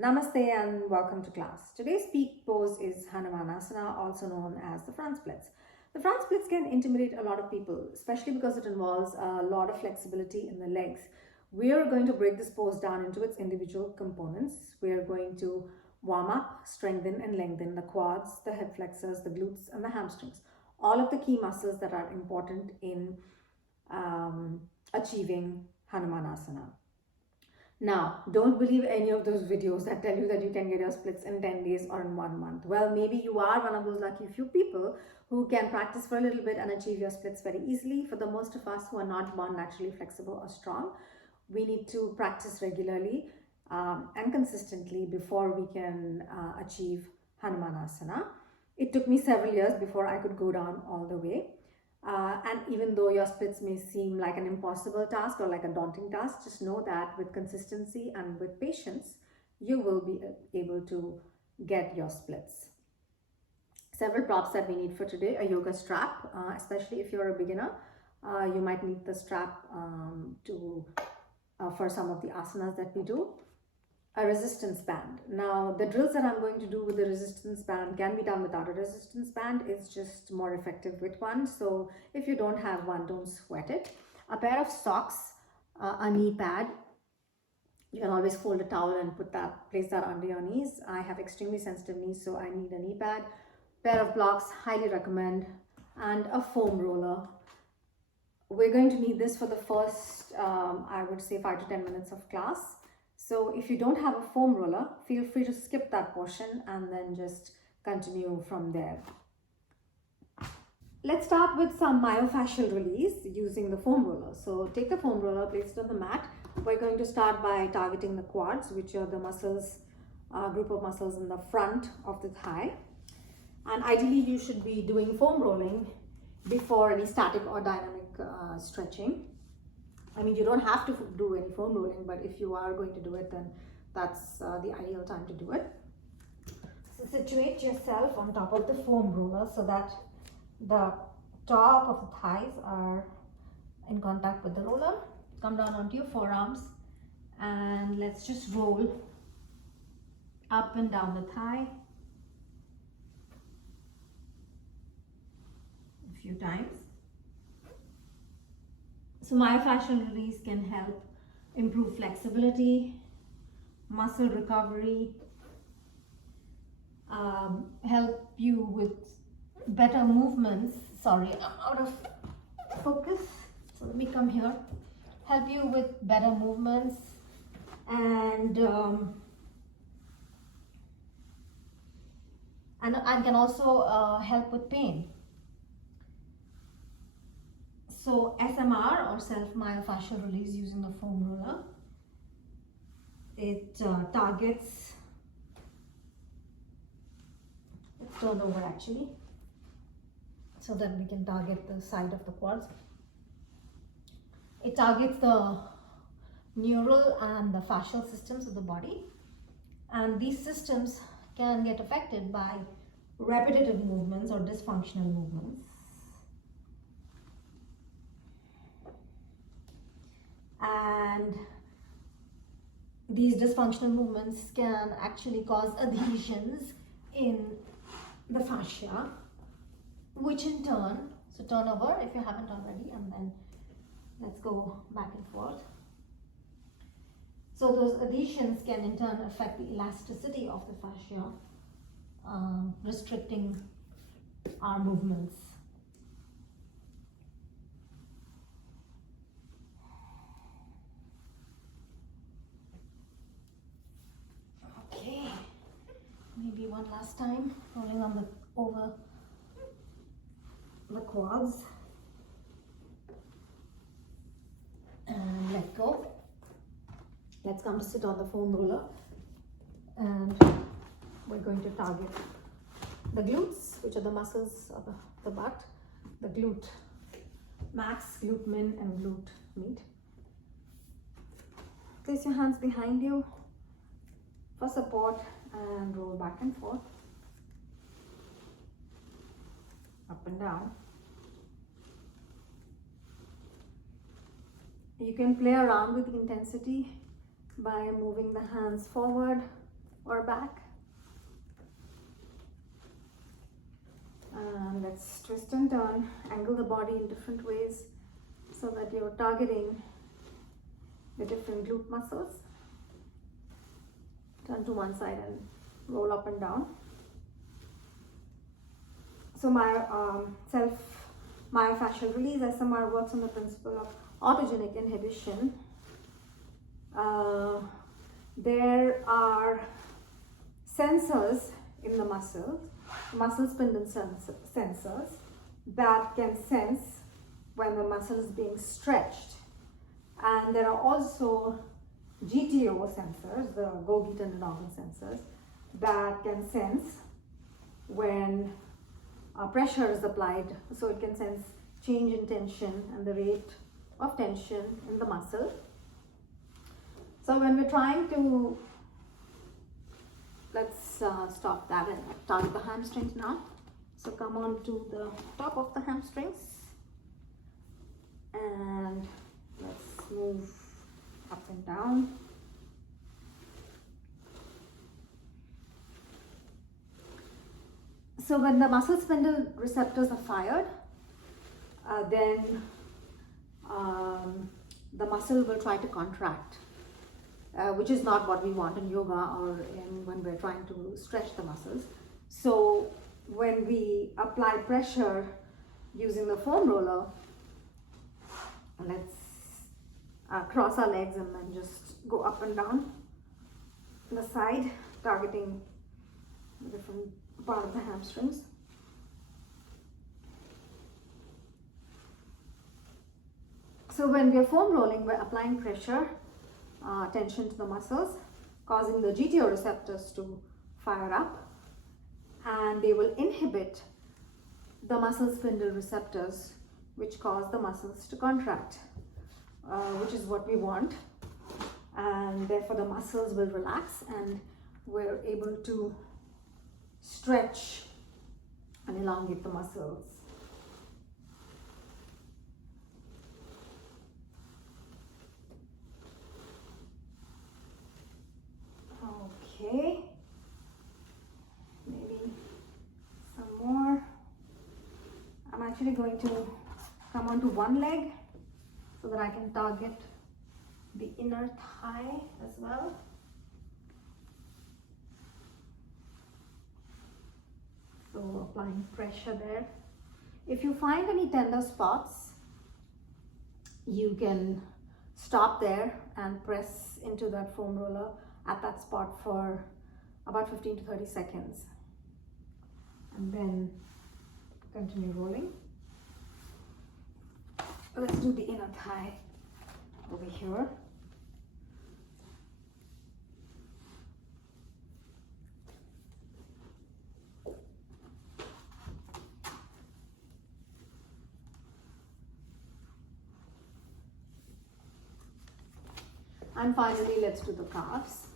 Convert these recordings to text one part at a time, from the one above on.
Namaste and welcome to class. Today's peak pose is Hanumanasana, also known as the front splits. The front splits can intimidate a lot of people, especially because it involves a lot of flexibility in the legs. We are going to break this pose down into its individual components. We are going to warm up, strengthen and lengthen the quads, the hip flexors, the glutes and the hamstrings. All of the key muscles that are important in achieving Hanumanasana. Now, don't believe any of those videos that tell you that you can get your splits in 10 days or in 1 month. Well, maybe you are one of those lucky few people who can practice for a little bit and achieve your splits very easily. For the most of us who are not born naturally flexible or strong, we need to practice regularly and consistently before we can achieve Hanumanasana. It took me several years before I could go down all the way. And even though your splits may seem like an impossible task or like a daunting task, just know that with consistency and with patience, you will be able to get your splits. Several props that we need for today: a yoga strap, especially if you're a beginner. You might need the strap for some of the asanas that we do. A resistance band. Now, the drills that I'm going to do with the resistance band can be done without a resistance band. It's just more effective with one. So if you don't have one, don't sweat it. A pair of socks, a knee pad. You can always fold a towel and place that under your knees. I have extremely sensitive knees, so I need a knee pad. Pair of blocks, highly recommend, and a foam roller. We're going to need this for the first, I would say 5 to 10 minutes of class. So if you don't have a foam roller, feel free to skip that portion and then just continue from there. Let's start with some myofascial release using the foam roller. So take the foam roller, place it on the mat. We're going to start by targeting the quads, which are the muscles, group of muscles in the front of the thigh. And ideally you should be doing foam rolling before any static or dynamic stretching. I mean, you don't have to do any foam rolling, but if you are going to do it, then that's the ideal time to do it. So situate yourself on top of the foam roller so that the top of the thighs are in contact with the roller. Come down onto your forearms and let's just roll up and down the thigh a few times. So myofascial release can help improve flexibility, muscle recovery, help you with better movements. Sorry, I'm out of focus. So let me come here. Help you with better movements and can also help with pain. So SMR, or self myofascial release, using the foam roller, it targets, let's turn over actually, so that we can target the side of the quads. It targets the neural and the fascial systems of the body, and these systems can get affected by repetitive movements or dysfunctional movements. And these dysfunctional movements can actually cause adhesions in the fascia, which in turn, so turn over if you haven't already, and then let's go back and forth. So those adhesions can in turn affect the elasticity of the fascia, restricting our movements. Maybe one last time, rolling on over the quads, and let go. Let's come to sit on the foam roller, and we're going to target the glutes, which are the muscles of the butt, the glute max, glute min, and glute med. Place your hands behind you for support and roll back and forth, up and down. You can play around with the intensity by moving the hands forward back. And let's twist and turn, angle the body in different ways so that you're targeting the different glute muscles. Turn to one side and roll up and down. So my myofascial release SMR works on the principle of autogenic inhibition. There are sensors in the muscle spindle sensors that can sense when the muscle is being stretched. And there are also GTO sensors, the Golgi tendinogen sensors, that can sense when pressure is applied. So it can sense change in tension and the rate of tension in the muscle. So when we're trying to, let's stop that and target the hamstrings now. So come on to the top of the hamstrings and let's move up and down. So when the muscle spindle receptors are fired, then the muscle will try to contract, which is not what we want in yoga or when we're trying to stretch the muscles. So when we apply pressure using the foam roller, let's cross our legs and then just go up and down the side, targeting the different part of the hamstrings. So when we are foam rolling, we're applying pressure, tension to the muscles, causing the GTO receptors to fire up, and they will inhibit the muscle spindle receptors, which cause the muscles to contract, which is what we want, and therefore the muscles will relax and we're able to stretch and elongate the muscles. Okay, maybe some more. I'm actually going to come onto one leg so that I can target the inner thigh as well. So applying pressure there. If you find any tender spots, you can stop there and press into that foam roller at that spot for about 15 to 30 seconds. And then continue rolling. Let's do the inner thigh over here. And finally, let's do the calves.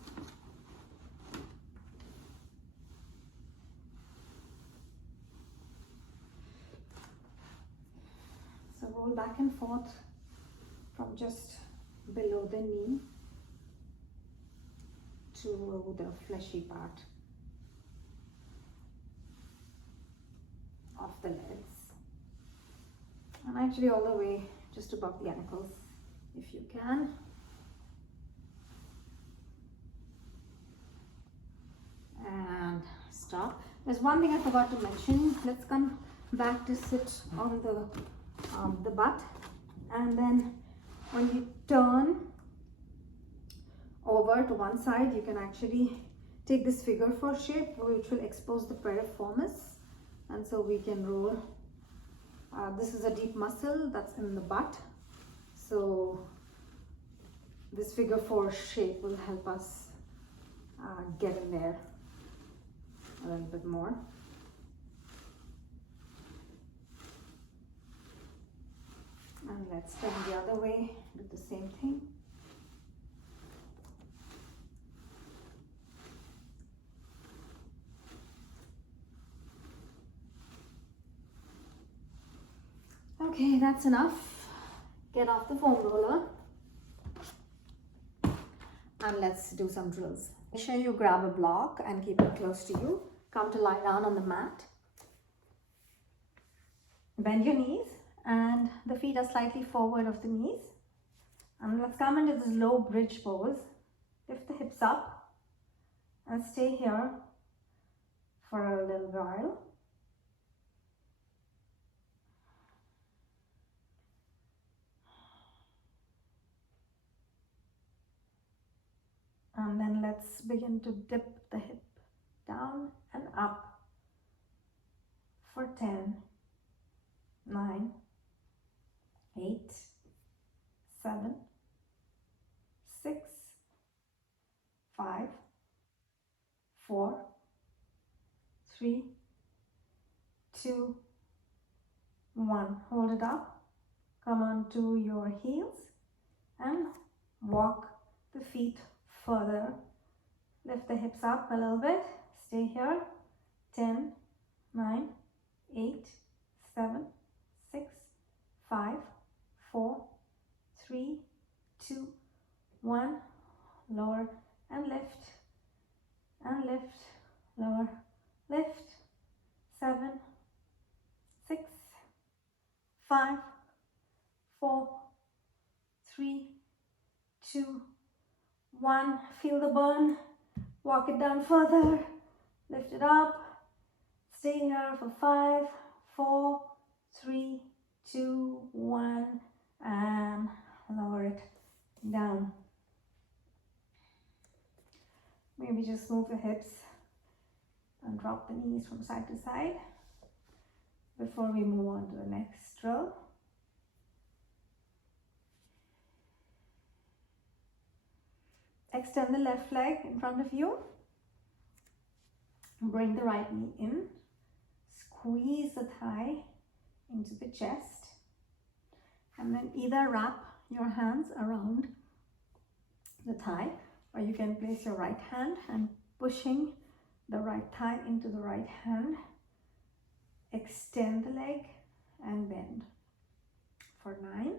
So roll back and forth from just below the knee to the fleshy part of the legs. And actually all the way just above the ankles if you can. And stop. There's one thing I forgot to mention. Let's come back to sit on the butt, and then when you turn over to one side, you can actually take this figure four shape, which will expose the piriformis, and so we can roll. This is a deep muscle that's in the butt, so this figure four shape will help us get in there a little bit more. And let's turn the other way, do the same thing. Okay, that's enough. Get off the foam roller. and let's do some drills. Make sure you grab a block and keep it close to you. Come to lie down on the mat. Bend your knees and the feet are slightly forward of the knees. And let's come into this low bridge pose. Lift the hips up and stay here for a little while. And then let's begin to dip the hip down and up for 10, 9, 8, 7, 6, 5, 4, 3, 2, 1. Hold it up. Come on to your heels and walk the feet further. Lift the hips up a little bit. Stay here. 10, 9, 8, 7, 6, 5, 4, 3, 2, 1. Lower and lift. And lift. Lower. Lift. 7, 6, 5, 4, 3, 2, 1. Feel the burn. Walk it down further. Lift it up. Stay here for 5, 4, 3, 2, 1. And lower it down. Maybe just move the hips and drop the knees from side to side before we move on to the next drill. Extend the left leg in front of you. Bring the right knee in. Squeeze the thigh into the chest. And then either wrap your hands around the thigh, or you can place your right hand and pushing the right thigh into the right hand. Extend the leg and bend for 9,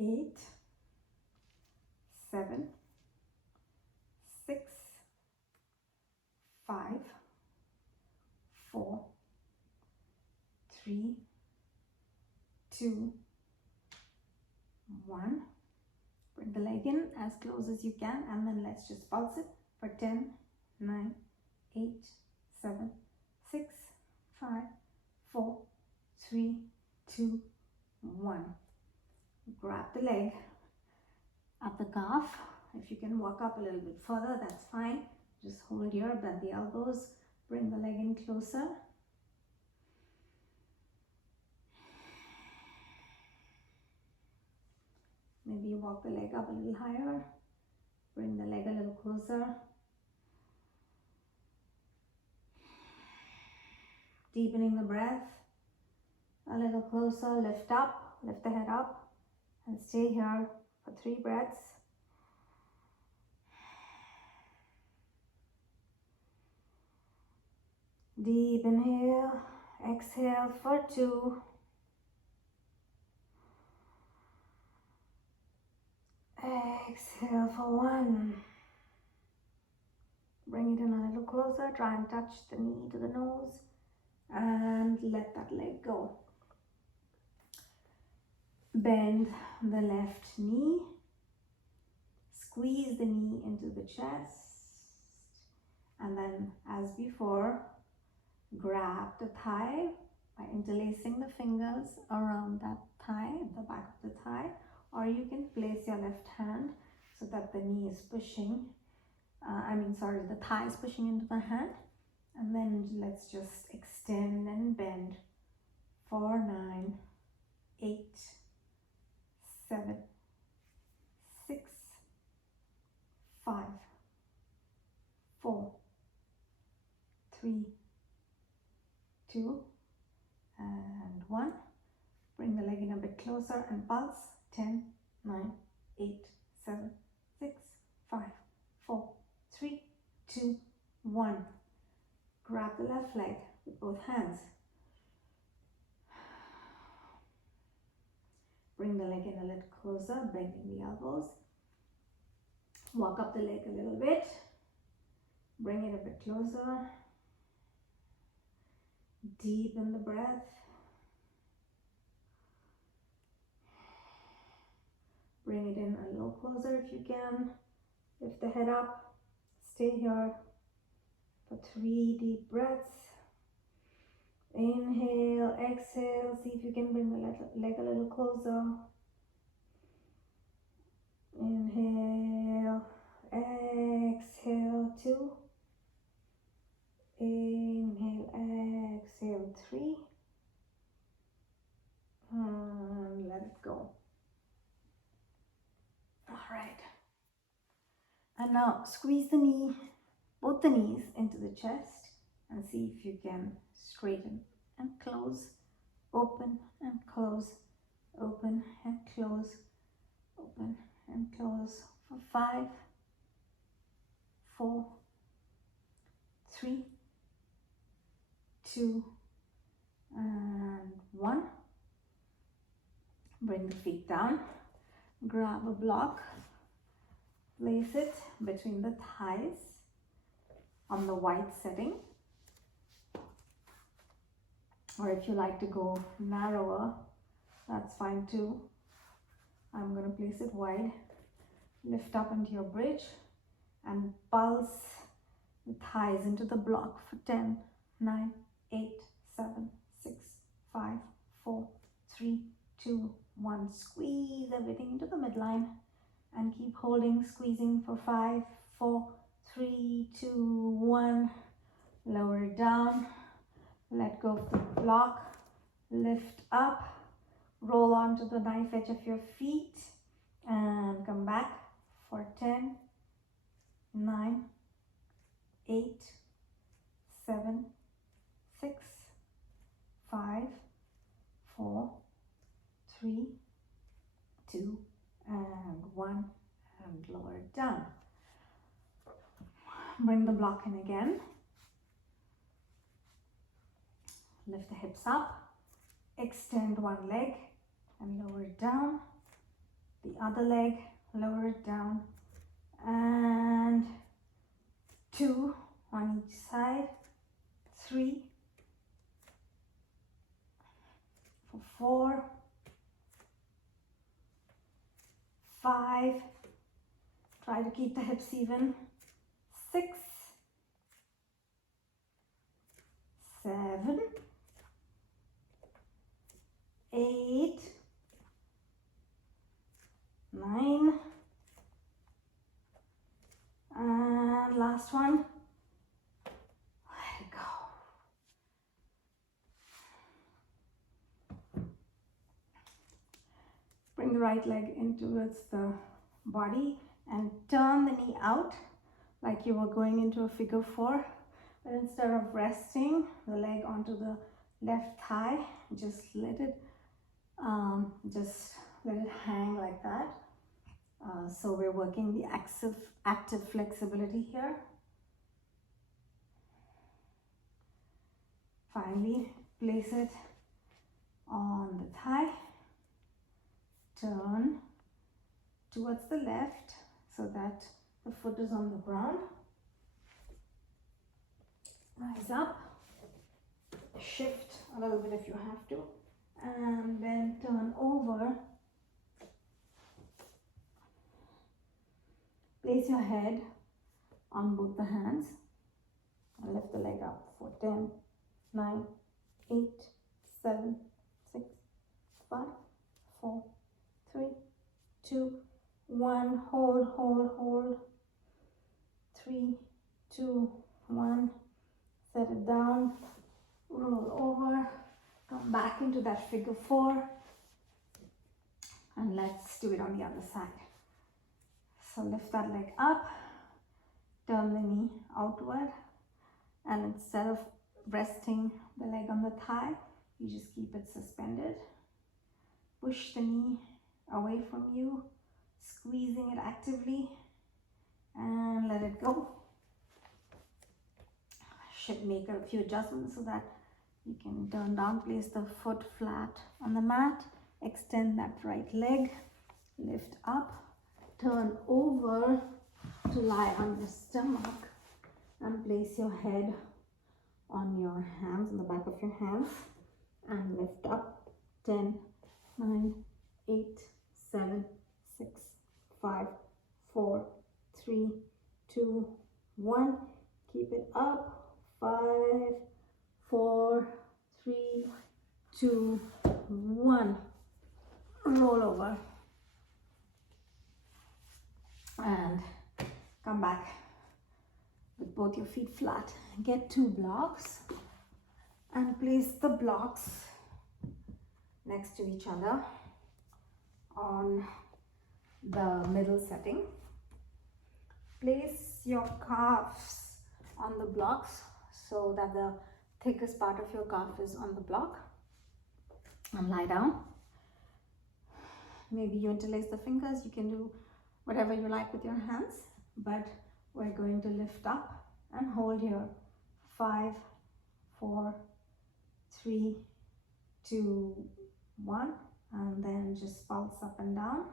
8, 7, 6, 5, 4, 3, 2, 1. Bring the leg in as close as you can, and then let's just pulse it for 10, 9, 8, 7, 6, 5, 4, 3, 2, 1. Grab the leg at the calf. If you can walk up a little bit further, that's fine. Just hold here, bend the elbows, bring the leg in closer. Maybe you walk the leg up a little higher, bring the leg a little closer. Deepening the breath, a little closer, lift up, lift the head up, and stay here for 3 breaths. Deep inhale, exhale for 2. Exhale for 1. Bring it in a little closer, try and touch the knee to the nose and let that leg go. Bend the left knee, squeeze the knee into the chest, and then as before, grab the thigh by interlacing the fingers around that thigh, the back of the thigh, or you can place your left hand so that the knee is pushing, the thigh is pushing into the hand, and then let's just extend and bend for 9, 8, 7, 6, 5, 4, 3, 2, and 1. Bring the leg in a bit closer and pulse. 10, 9, 8, 7, 6, 5, 4, 3, 2, 1. Grab the left leg with both hands. Bring the leg in a little closer, bending the elbows. Walk up the leg a little bit. Bring it a bit closer. Deepen the breath. Bring it in a little closer if you can. Lift the head up. Stay here for 3 deep breaths. Inhale, exhale. See if you can bring the leg a little closer. Inhale, exhale, 2. Inhale, exhale, 3. And let it go. All right. And now squeeze the knee, both the knees into the chest and see if you can straighten and close, open and close, open and close, open and close for 5, 4, 3, 2, and 1. Bring the feet down, grab a block, place it between the thighs on the white setting. Or if you like to go narrower, that's fine too. I'm going to place it wide. Lift up into your bridge and pulse the thighs into the block for 10, 9, 8, 7, 6, 5, 4, 3, 2, 1. Squeeze everything into the midline and keep holding, squeezing for 5, 4, 3, 2, 1. Lower it down. Let go of the block. Lift up. Roll onto the knife edge of your feet and come back for 10, 9, 8, 7, 6, 5, 4, 3, 2, and 1, and lower it down. Bring the block in again. Lift the hips up. Extend one leg and lower it down. The other leg, lower it down. And 2 on each side. 3, 4, 5. Try to keep the hips even. 6, 7, 8, 9, and last one. Let it go. Bring the right leg in towards the body and turn the knee out like you were going into a figure 4. But instead of resting the leg onto the left thigh, just let it hang like that. So we're working the active flexibility here. Finally, place it on the thigh. Turn towards the left so that the foot is on the ground. Rise up. Shift a little bit if you have to. And then turn over. Place your head on both the hands and lift the leg up for 10, 9, 8, 7, 6, 5, 4, 3, 2, 1. Hold, hold, hold. 3, 2, 1. Set it down. Roll over. Come back into that figure 4. And let's do it on the other side. So lift that leg up, turn the knee outward, and instead of resting the leg on the thigh, you just keep it suspended. Push the knee away from you, squeezing it actively, and let it go. Should make a few adjustments so that you can turn down, place the foot flat on the mat, extend that right leg, lift up, turn over to lie on your stomach and place your head on your hands, on the back of your hands, and lift up. 10, 9, 8, 7, 6, 5, 4, 3, 2, 1. Keep it up. 5, 4, 3, 2, 1. Roll over and come back with both your feet flat. Get 2 blocks and place the blocks next to each other on the middle setting. Place your calves on the blocks so that the thickest part of your calf is on the block, and lie down. Maybe you interlace the fingers. You can do whatever you like with your hands, but we're going to lift up and hold here. 5, 4, 3, 2, 1, and then just pulse up and down,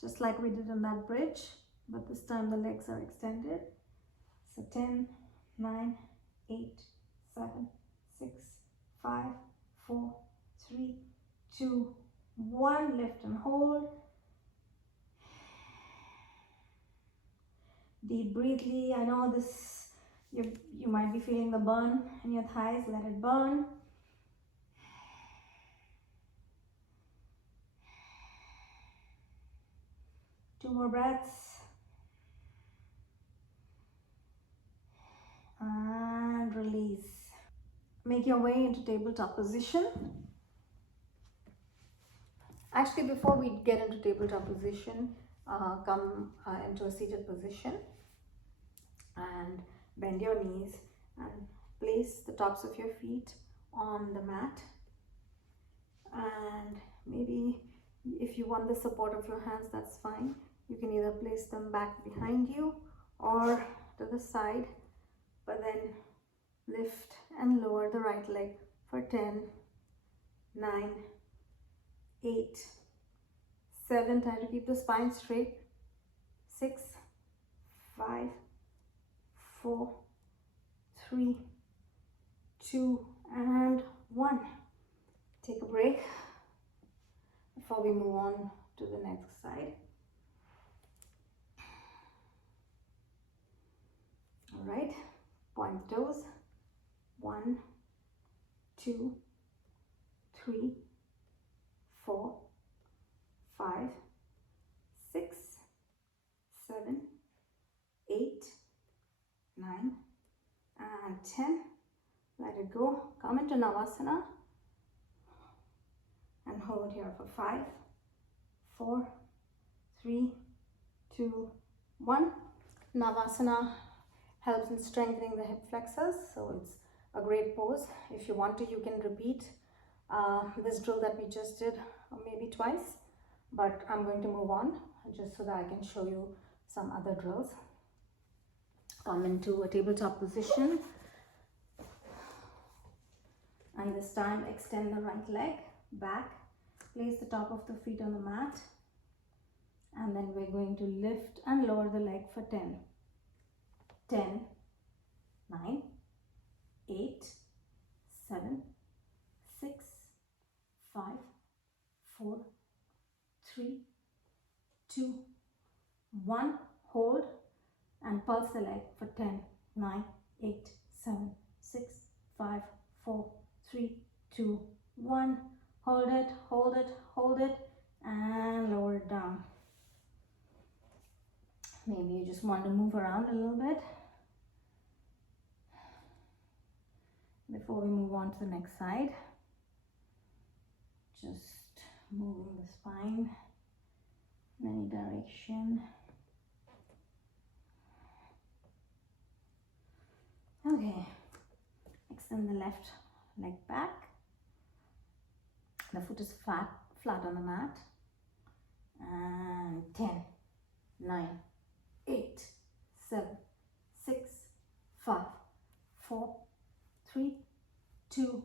just like we did on that bridge, but this time the legs are extended. So 10, 9, 8, 7, 6, 5, 4, 3, 2, 1. Lift and hold. Deep breathly. I know this, you might be feeling the burn in your thighs. Let it burn. Two more breaths. And release. Make your way into tabletop position. Actually, before we get into tabletop position, come into a seated position and bend your knees and place the tops of your feet on the mat. And maybe if you want the support of your hands, that's fine. You can either place them back behind you or to the side, but then lift and lower the right leg for 10, 9, 8, 7, try to keep the spine straight, 6, 5, 4, 3, 2, and 1. Take a break before we move on to the next side. All right, point the toes. 1, 2, 3, 4, 5, 6, 7, 8, 9, and 10. Let it go. Come into Navasana and hold here for 5, 4, 3, 2, 1. Navasana helps in strengthening the hip flexors, so it's a great pose. If you want to, you can repeat this drill that we just did maybe twice, but I'm going to move on just so that I can show you some other drills. Come into a tabletop position, and this time extend the right leg back, place the top of the feet on the mat, and then we're going to lift and lower the leg for 10, 10, 9, 8, 7, 6, 5, 4, 3, 2, 1. Hold and pulse the leg for 10, 9, 8, 7, 6, 5, 4, 3, 2, 1. Hold it, hold it, hold it, and lower it down. Maybe you just want to move around a little bit before we move on to the next side. Just moving the spine in any direction. Okay, extend the left leg back. The foot is flat on the mat. And 10, 9, 8, 7, 6, 5, 4, 3, 2,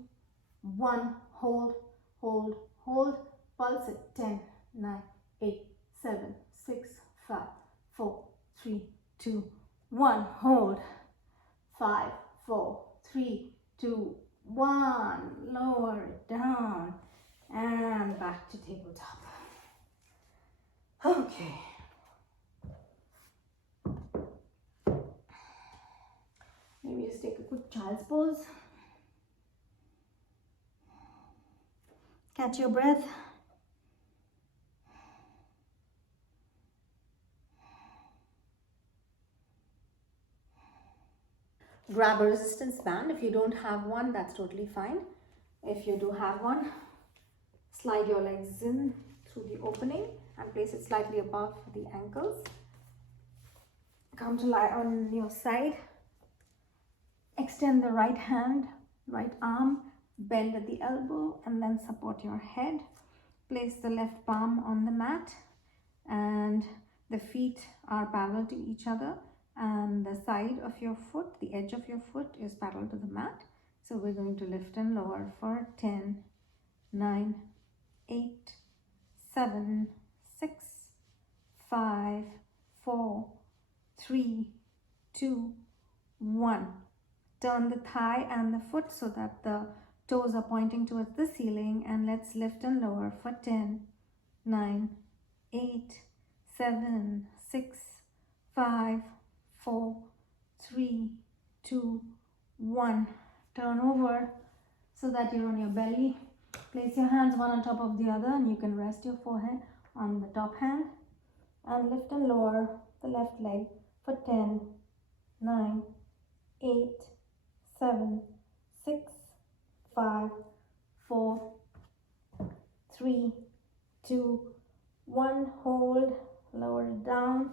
1. Hold, hold, hold. Pulse it. 10, 9, 8, 7, 6, 5, 4, 3, 2, 1. Hold. 5, 4, 3, 2, 1. Lower it down and back to tabletop. Okay. Maybe just take a quick child's pose. Catch your breath. Grab a resistance band. If you don't have one, that's totally fine. If you do have one, slide your legs in through the opening and place it slightly above the ankles. Come to lie on your side. Extend the right hand, right arm, bend at the elbow and then support your head. Place the left palm on the mat and the feet are parallel to each other and the side of your foot, the edge of your foot is parallel to the mat. So we're going to lift and lower for 10, 9, 8, 7, 6, 5, 4, 3, 2, 1. Turn the thigh and the foot so that the toes are pointing towards the ceiling and let's lift and lower for 10, 9, 8, 7, 6, 5, 4, 3, 2, 1. Turn over so that you're on your belly. Place your hands one on top of the other and you can rest your forehead on the top hand and lift and lower the left leg for 10, 9, 8, 7, 6, 5, 4, 3, 2, 1. Hold, lower it down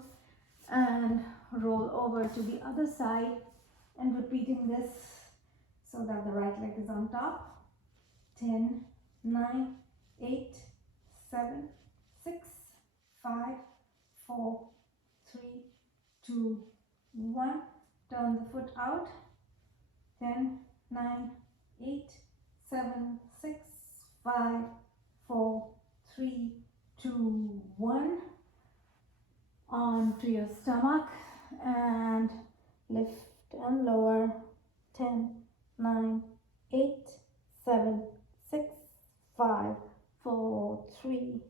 and roll over to the other side and repeating this so that the right leg is on top. 10, 9, 8, 7, 6, 5, 4, 3, 2, 1. Turn the foot out. 10, 9, 8, 7, 6, 5, 4, 3, 2, 1. On to your stomach and lift and lower. 10, 9, 8, 7, 6, 5, 4, 3,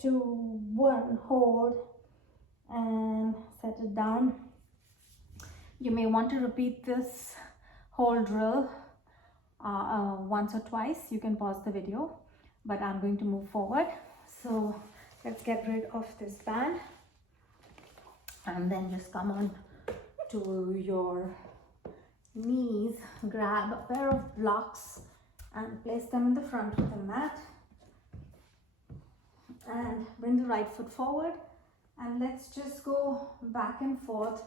2, 1. Hold and set it down. You may want to repeat this whole drill once or twice. You can pause the video, but I'm going to move forward. So let's get rid of this band and then just come on to your knees. Grab a pair of blocks and place them in the front of the mat and bring the right foot forward and let's just go back and forth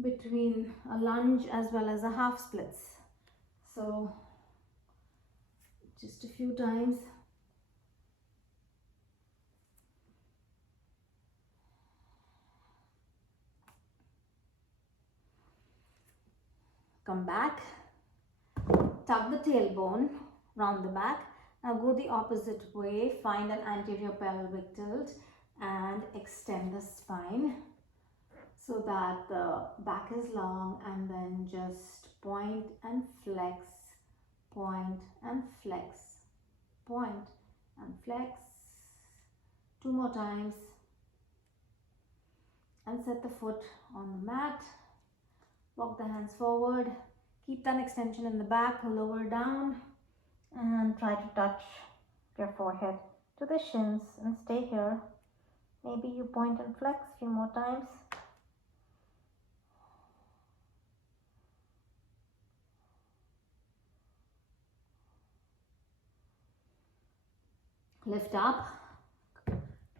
between a lunge as well as a half splits. So just a few times. Come back, tuck the tailbone round the back. Now go the opposite way, find an anterior pelvic tilt and extend the spine so that the back is long and then just point and flex, point and flex, point and flex. 2 more times and set the foot on the mat. Walk the hands forward, keep that extension in the back, lower down and try to touch your forehead to the shins and stay here. Maybe you point and flex a few more times. Lift up,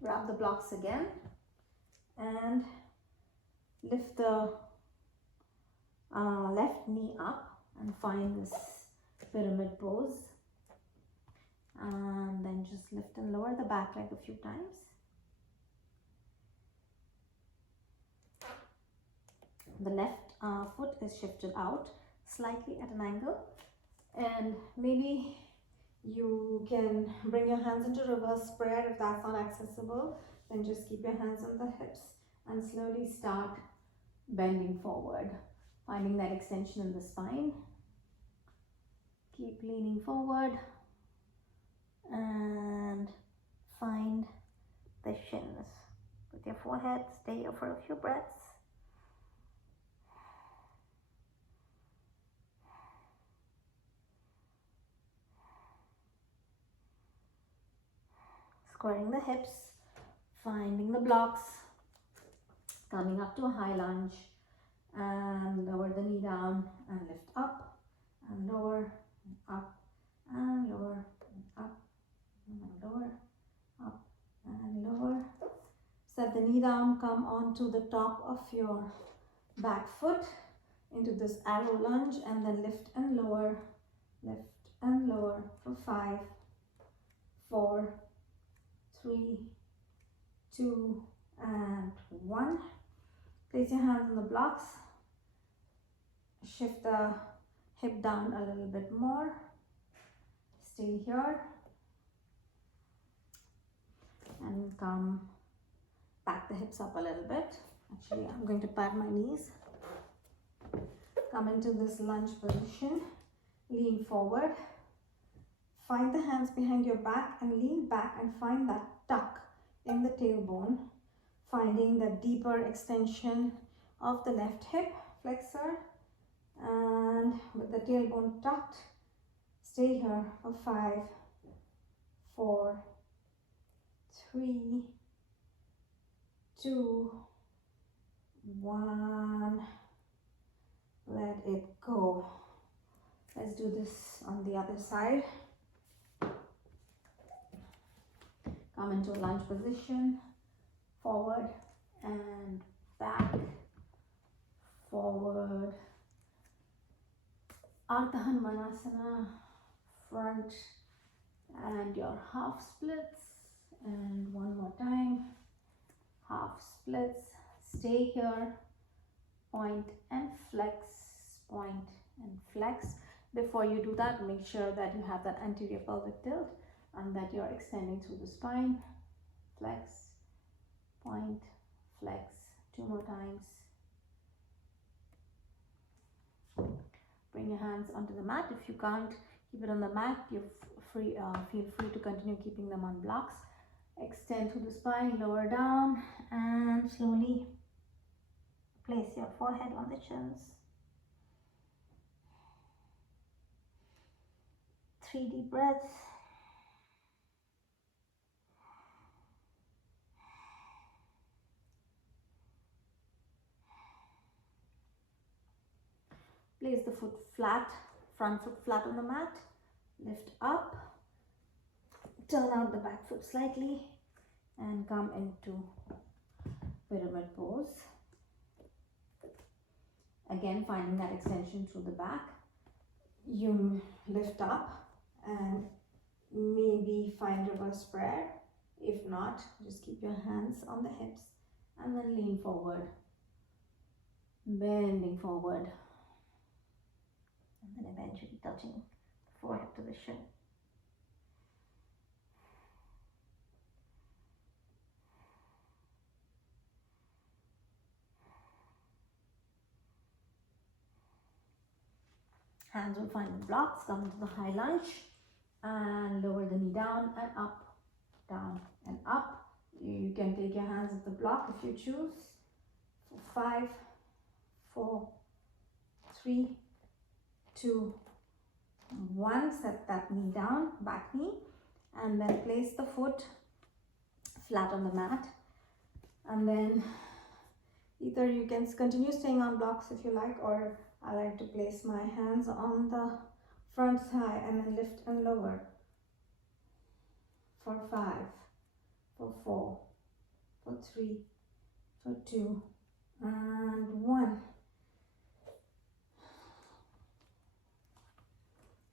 grab the blocks again and lift the left knee up and find this pyramid pose and then just lift and lower the back leg a few times. The left foot is shifted out slightly at an angle and maybe you can bring your hands into reverse spread. If that's not accessible, then just keep your hands on the hips and slowly start bending forward, finding that extension in the spine. Keep leaning forward and find the shins. With your forehead, stay here for a few breaths. Squaring the hips, finding the blocks, coming up to a high lunge, and lower the knee down and lift up and lower, up and lower, up and lower, up and lower. Set the knee down, come onto the top of your back foot into this arrow lunge, and then lift and lower for 5, 4, 3, 2, and 1. Place your hands on the blocks. Shift the hip down a little bit more. Stay here. And come back the hips up a little bit. Actually, I'm going to pad my knees. Come into this lunge position. Lean forward. Find the hands behind your back and lean back and find that tuck in the tailbone. Finding the deeper extension of the left hip flexor. And with the tailbone tucked, stay here for 5, 4, 3, 2, 1. Let it go. Let's do this on the other side. Come into a lunge position, forward and back, forward, Hanumanasana, front, and your half splits, and one more time, half splits. Stay here, point and flex, point and flex. Before you do that, make sure that you have that anterior pelvic tilt and that you're extending through the spine. Flex, point, flex. 2 more times. Bring your hands onto the mat. If you can't keep it on the mat, you feel free to continue keeping them on blocks. Extend through the spine, lower down, and slowly place your forehead on the chins. 3 deep breaths. Place the foot flat, front foot flat on the mat. Lift up. Turn out the back foot slightly and come into pyramid pose. Again, finding that extension through the back. You lift up and maybe find reverse prayer. If not, just keep your hands on the hips and then lean forward, bending forward, and then eventually touching the forehead to the shin. Hands will find the blocks, come into the high lunge and lower the knee down and up, down and up. You can take your hands at the block if you choose. 5, 4, 3, 2, 1. Set that knee down, back knee, and then place the foot flat on the mat. And then either you can continue staying on blocks if you like, or I like to place my hands on the front thigh and then lift and lower for 5, for 4, for 3, for 2, and 1.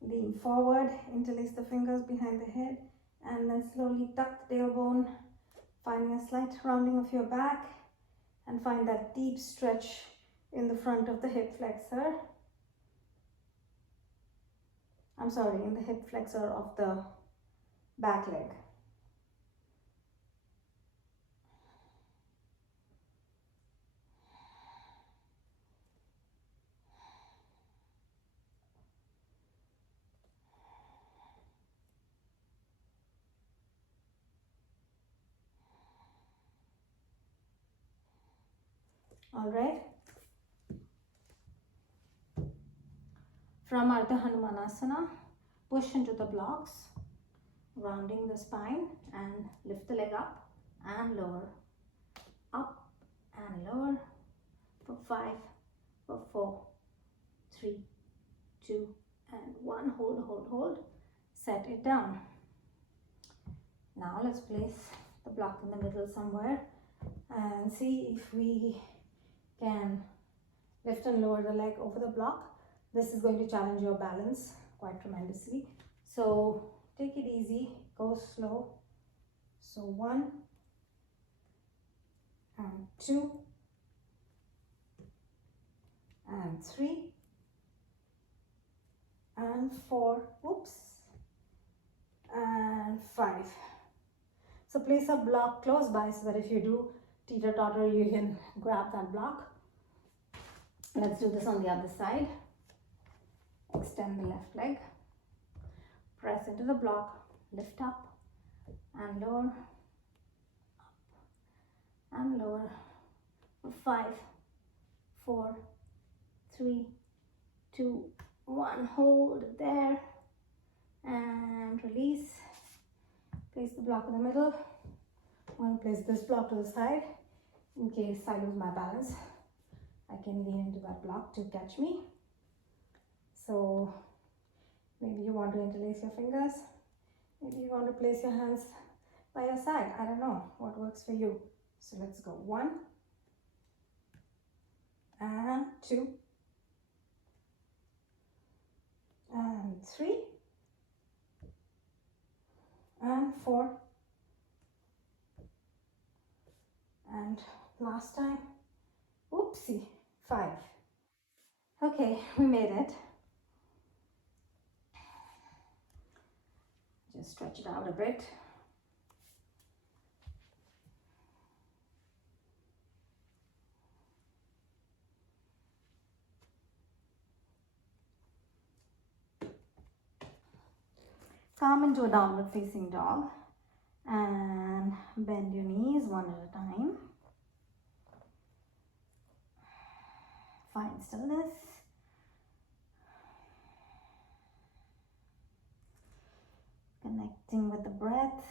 Lean forward, interlace the fingers behind the head, and then slowly tuck the tailbone, finding a slight rounding of your back, and find that deep stretch in the front of the hip flexor. In the hip flexor of the back leg. All right. From Ardha Hanumanasana, push into the blocks, rounding the spine, and lift the leg up and lower, up and lower, for 5, for 4, 3, 2, and 1. Hold, hold, hold. Set it down. Now let's place the block in the middle somewhere and see if we can lift and lower the leg over the block. This is going to challenge your balance quite tremendously. So take it easy, go slow. So 1 and 2 and 3 and 4, oops, and 5. So place a block close by so that if you do teeter-totter, you can grab that block. Let's do this on the other side. Extend the left leg, press into the block, lift up and lower, up and lower, 5, 4, 3, 2, 1, hold there and release. Place the block in the middle. I'm going to place this block to the side in case I lose my balance. I can lean into that block to catch me. So maybe you want to interlace your fingers. Maybe you want to place your hands by your side. I don't know what works for you. So let's go. 1 and 2 and 3 and 4 and last time, oopsie, 5. Okay, we made it. Just stretch it out a bit. Come into a downward facing dog and bend your knees one at a time. Find stillness. Connecting with the breath.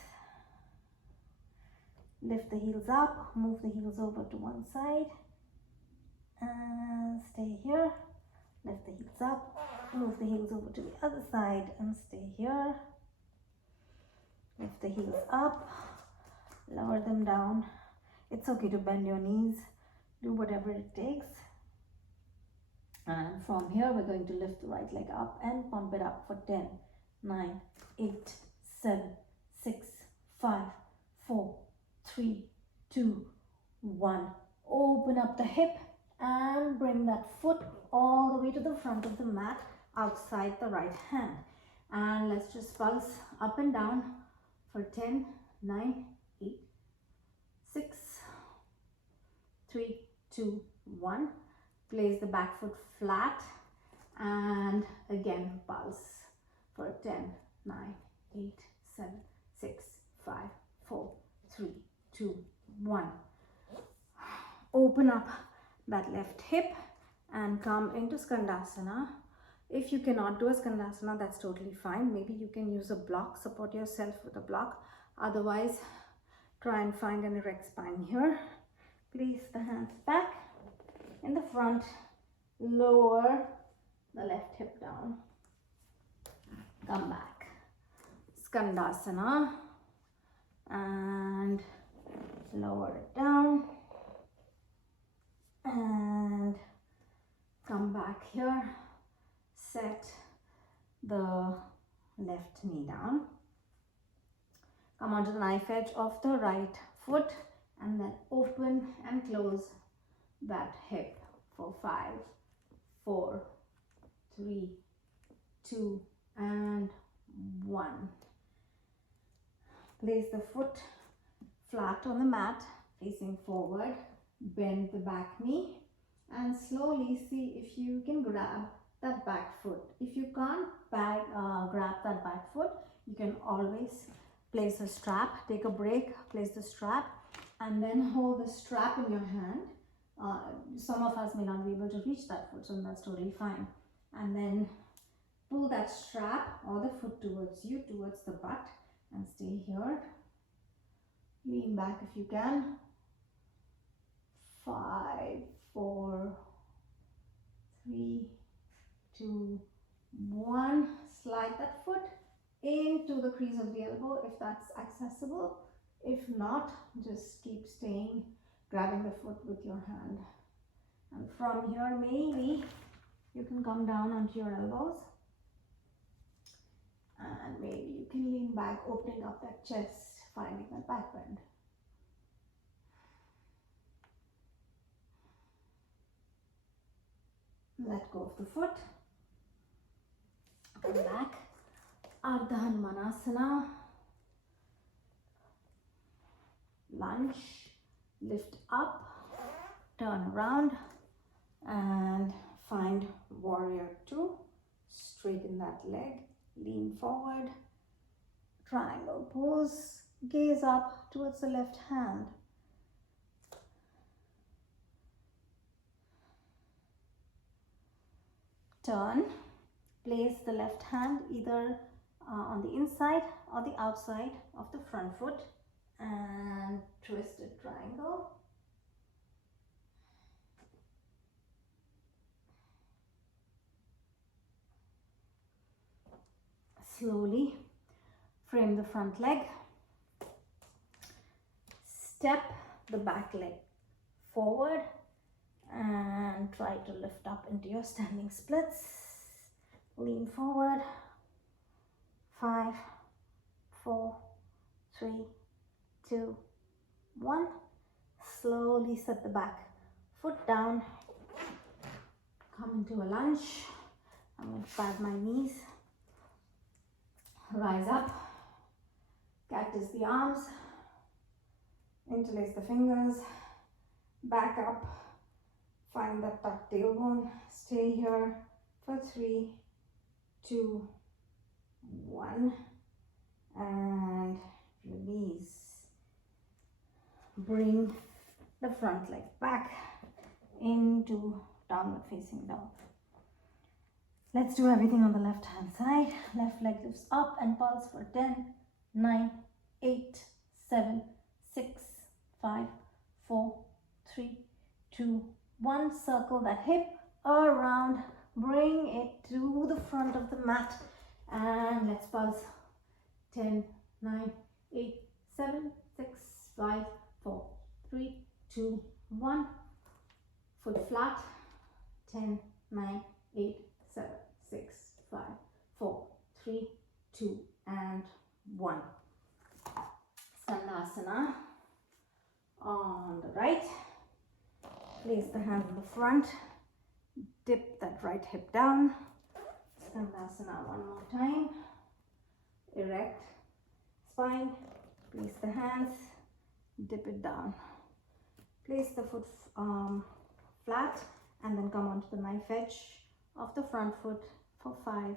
Lift the heels up, move the heels over to one side and stay here. Lift the heels up, move the heels over to the other side and stay here. Lift the heels up, lower them down. It's okay to bend your knees, do whatever it takes. And from here, we're going to lift the right leg up and pump it up for 10, 9, 8, 7, 6, 5, 4, 3, 2, 1. Open up the hip and bring that foot all the way to the front of the mat outside the right hand. And let's just pulse up and down for 10, 9, 8, 6, 3, 2, 1. Place the back foot flat and again pulse for 10, 9, 8, 7, 6, 5, 4, 3, 2, 1. Open up that left hip and come into Skandasana. If you cannot do a Skandasana, that's totally fine. Maybe you can use a block, support yourself with a block. Otherwise, try and find an erect spine here. Place the hands back in the front, lower the left hip down. Come back. Skandasana and lower it down and come back here. Set the left knee down. Come onto the knife edge of the right foot and then open and close that hip for 5, 4, 3, 2, and 1. Place the foot flat on the mat, facing forward. Bend the back knee and slowly see if you can grab that back foot. If you can't grab that back foot, you can always place a strap. Take a break, place the strap, and then hold the strap in your hand. Some of us may not be able to reach that foot, so that's totally fine. And then pull that strap or the foot towards you, towards the butt, and stay here. Lean back if you can. 5, 4, 3, 2, 1. Slide that foot into the crease of the elbow if that's accessible. If not, just keep staying, grabbing the foot with your hand. And from here, maybe you can come down onto your elbows. And maybe you can lean back, opening up that chest, finding that back bend. Let go of the foot. Come back. Ardha Hanumanasana. Lunge. Lift up. Turn around. And find warrior 2. Straighten that leg. Lean forward. Triangle pose. Gaze up towards the left hand. Turn, place the left hand either on the inside or the outside of the front foot and twisted triangle. Slowly frame the front leg. Step the back leg forward and try to lift up into your standing splits. Lean forward. 5, 4, 3, 2, 1. Slowly set the back foot down. Come into a lunge. I'm going to pad my knees. Rise up. Cactus the arms. Interlace the fingers. Back up. Find that tucked tailbone. Stay here for 3, 2, 1. And release. Bring the front leg back into downward facing dog. Let's do everything on the left hand side. Left leg lifts up and pulse for 10, 9, 8, 7, 6, 5, 4, 3, 2, 1. Circle that hip around, bring it to the front of the mat, and let's pulse. 10, 9, 8, 7, 6, 5, 4, 3, 2, 1. Foot flat. 10, 9, 8, 7, 6, 5, 4, 3, 2, and 1. Sandasana on the right. Place the hands in the front. Dip that right hip down. Sandasana one more time. Erect spine. Place the hands. Dip it down. Place the foot flat and then come onto the knife edge of the front foot for 5.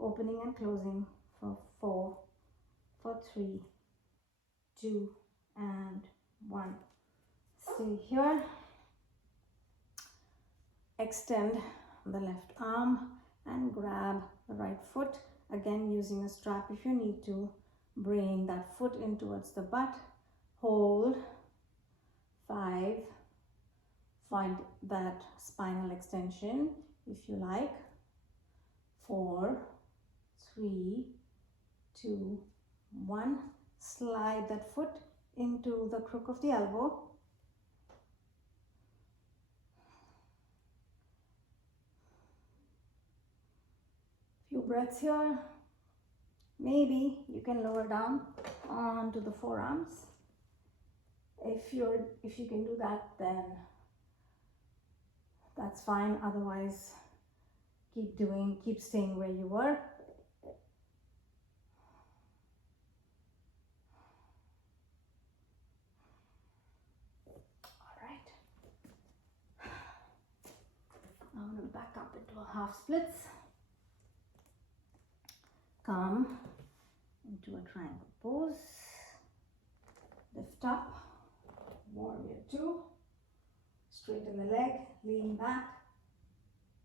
Opening and closing for 4, for 3, 2, and 1. Stay here. Extend the left arm and grab the right foot. Again, using a strap if you need to. Bring that foot in towards the butt. Hold. 5. Find that spinal extension if you like. 4, 3, 2, 1. Slide that foot into the crook of the elbow. Few breaths here. Maybe you can lower down onto the forearms. If you can do that, then that's fine. Otherwise, keep staying where you were. All right. I'm going to back up into a half splits. Come into a triangle pose. Lift up. Warrior 2. Straighten the leg, lean back,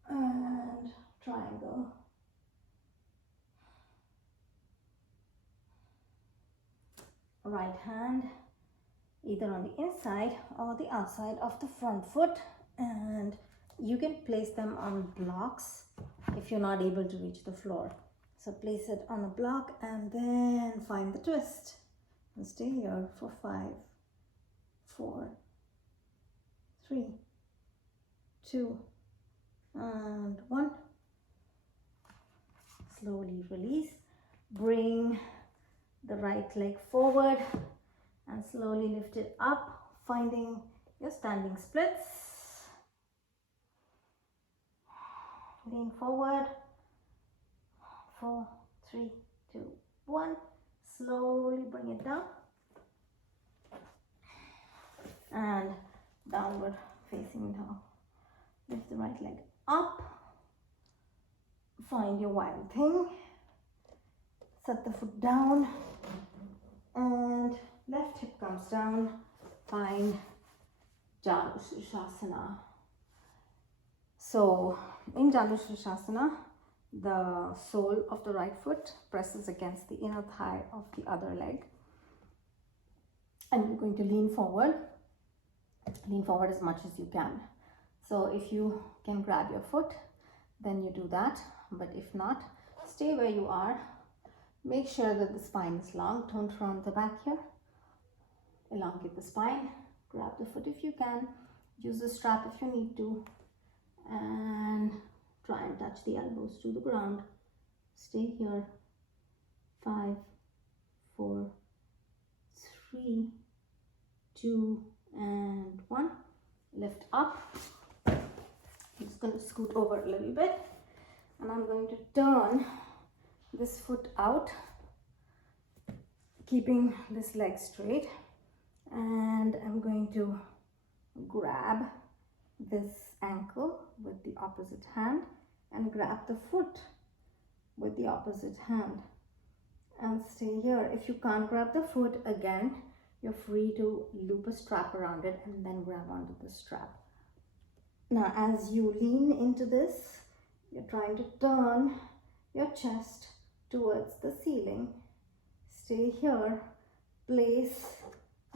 and triangle. Right hand either on the inside or the outside of the front foot, and you can place them on blocks if you're not able to reach the floor. So place it on a block and then find the twist and stay here for 5, 4, 3, 2, and 1. Slowly release. Bring the right leg forward and slowly lift it up, finding your standing splits. Lean forward. 4, 3, 2, 1. Slowly bring it down. And downward facing dog. Lift the right leg up. Find your wild thing. Set the foot down. And left hip comes down. Find Janushirshasana. So in Janushirshasana, the sole of the right foot presses against the inner thigh of the other leg. And you're going to lean forward. Lean forward as much as you can. So if you can grab your foot, then you do that. But if not, stay where you are. Make sure that the spine is long. Don't round the back here. Elongate the spine. Grab the foot if you can. Use the strap if you need to. And try and touch the elbows to the ground. Stay here. 5, 4, 3, 2, and 1. Lift up. I'm just going to scoot over a little bit. And I'm going to turn this foot out, keeping this leg straight. And I'm going to grab this ankle with the opposite hand and grab the foot with the opposite hand and stay here. If you can't grab the foot, again, you're free to loop a strap around it and then grab onto the strap. Now, as you lean into this, you're trying to turn your chest towards the ceiling. Stay here. Place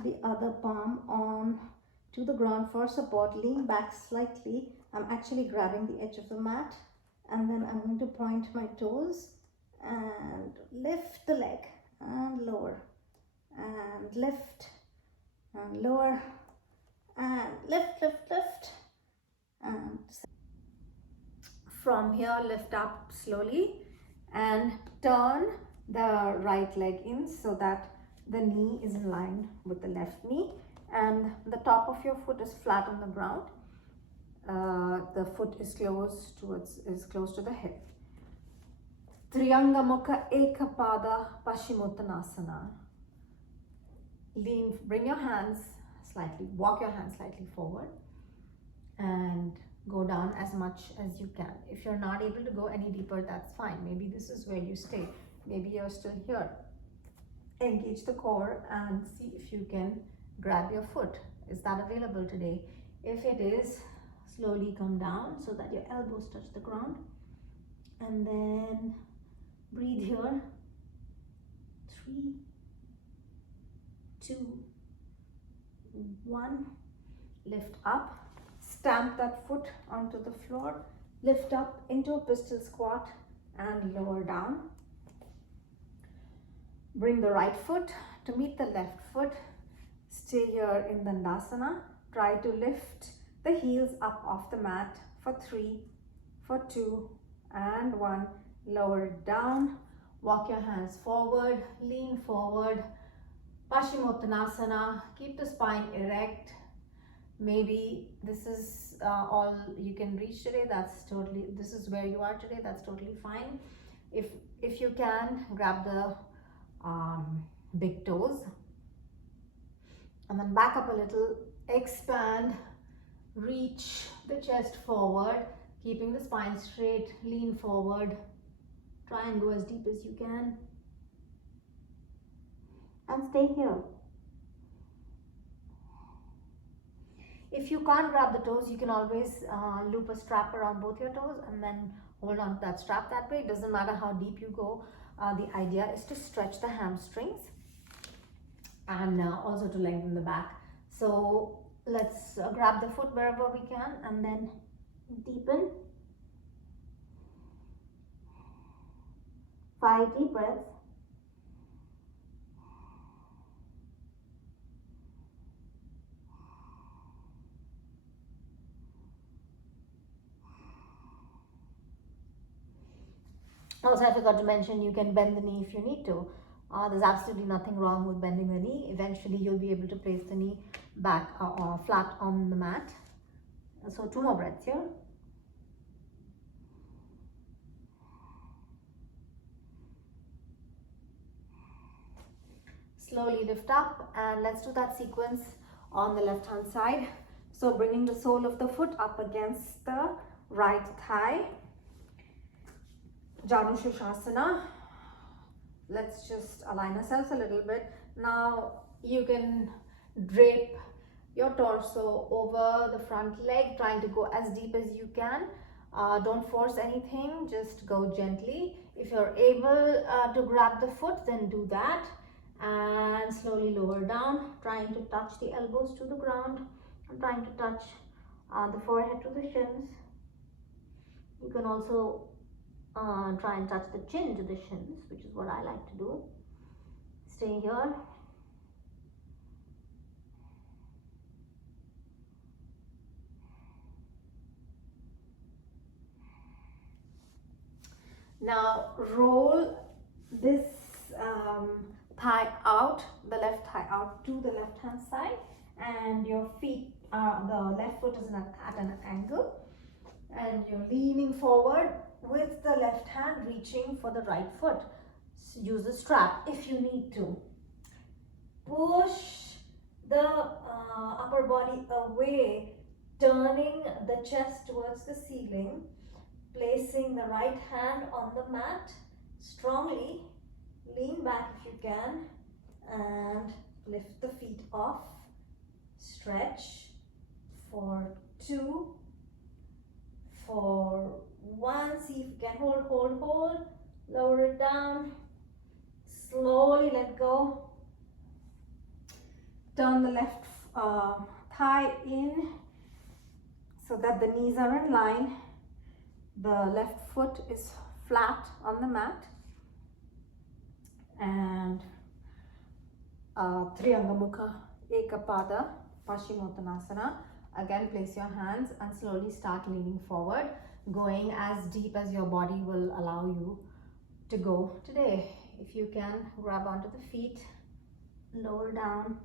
the other palm on to the ground for support. Lean back slightly. I'm actually grabbing the edge of the mat, and then I'm going to point my toes and lift the leg and lower and lift and lower and lift, and from here lift up slowly and turn the right leg in so that the knee is in line with the left knee and the top of your foot is flat on the ground. The foot is close to the hip. Triyanga Mukha Ekapada Paschimottanasana. Lean, bring your hands slightly, walk your hands slightly forward and go down as much as you can. If you're not able to go any deeper, that's fine. Maybe this is where you stay. Maybe you're still here. Engage the core and see if you can grab your foot. Is that available today? If it is, slowly come down so that your elbows touch the ground. And then breathe here. 3, 2, 1. Lift up. Stamp that foot onto the floor. Lift up into a pistol squat and lower down. Bring the right foot to meet the left foot. Stay here in Dandasana. Try to lift the heels up off the mat for 3, for 2, and 1. Lower it down. Walk your hands forward. Lean forward. Paschimottanasana. Keep the spine erect. Maybe this is all you can reach today. This is where you are today. That's totally fine. If you can, grab the big toes and then back up a little, expand, reach the chest forward, keeping the spine straight, lean forward, try and go as deep as you can and stay here. If you can't grab the toes, you can always loop a strap around both your toes and then hold on to that strap that way. It doesn't matter how deep you go. The idea is to stretch the hamstrings and also to lengthen the back. So let's grab the foot wherever we can and then deepen. 5 deep breaths. Also, I forgot to mention, you can bend the knee if you need to. There's absolutely nothing wrong with bending the knee. Eventually, you'll be able to place the knee back or flat on the mat. So 2 more breaths here. Slowly lift up, and let's do that sequence on the left hand side. So bringing the sole of the foot up against the right thigh. Hanumanasana. Let's just align ourselves a little bit. Now you can drape your torso over the front leg, trying to go as deep as you can. Don't force anything, just go gently. If you're able to grab the foot, then do that. And slowly lower down, trying to touch the elbows to the ground. I'm trying to touch the forehead to the shins. You can also try and touch the chin to the shins, which is what I like to do. Stay here. Now roll this thigh out, the left thigh out to the left hand side, and your feet, the left foot is at an angle, and you're leaning forward with the left hand reaching for the right foot. So use the strap if you need to. Push the upper body away, turning the chest towards the ceiling, placing the right hand on the mat strongly. Lean back if you can and lift the feet off. Stretch for 2, for 1. See if you can hold. Lower it down. Slowly let go. Turn the left thigh in so that the knees are in line. The left foot is flat on the mat. And Triangamukha Ekapada Paschimottanasana. Again, place your hands and slowly start leaning forward, going as deep as your body will allow you to go today. If you can, grab onto the feet, lower down.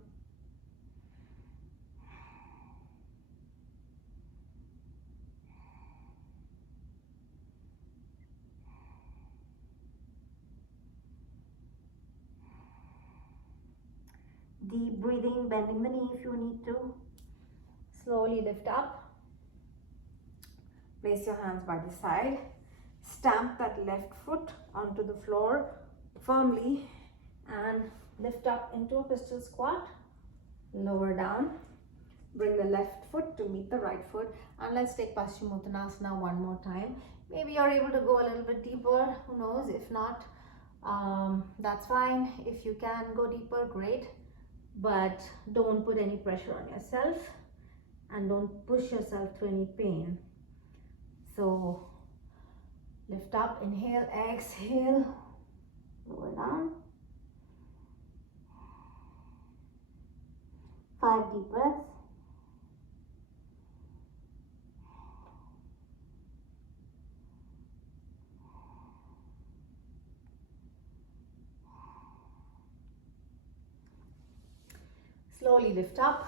Deep breathing, bending the knee if you need to. Slowly lift up. Place your hands by the side. Stamp that left foot onto the floor firmly and lift up into a pistol squat. Lower down. Bring the left foot to meet the right foot. And let's take Paschimottanasana one more time. Maybe you're able to go a little bit deeper. Who knows? If not, that's fine. If you can go deeper, great. But don't put any pressure on yourself and don't push yourself to any pain. So lift up, inhale, exhale, lower down. 5 deep breaths. Slowly lift up.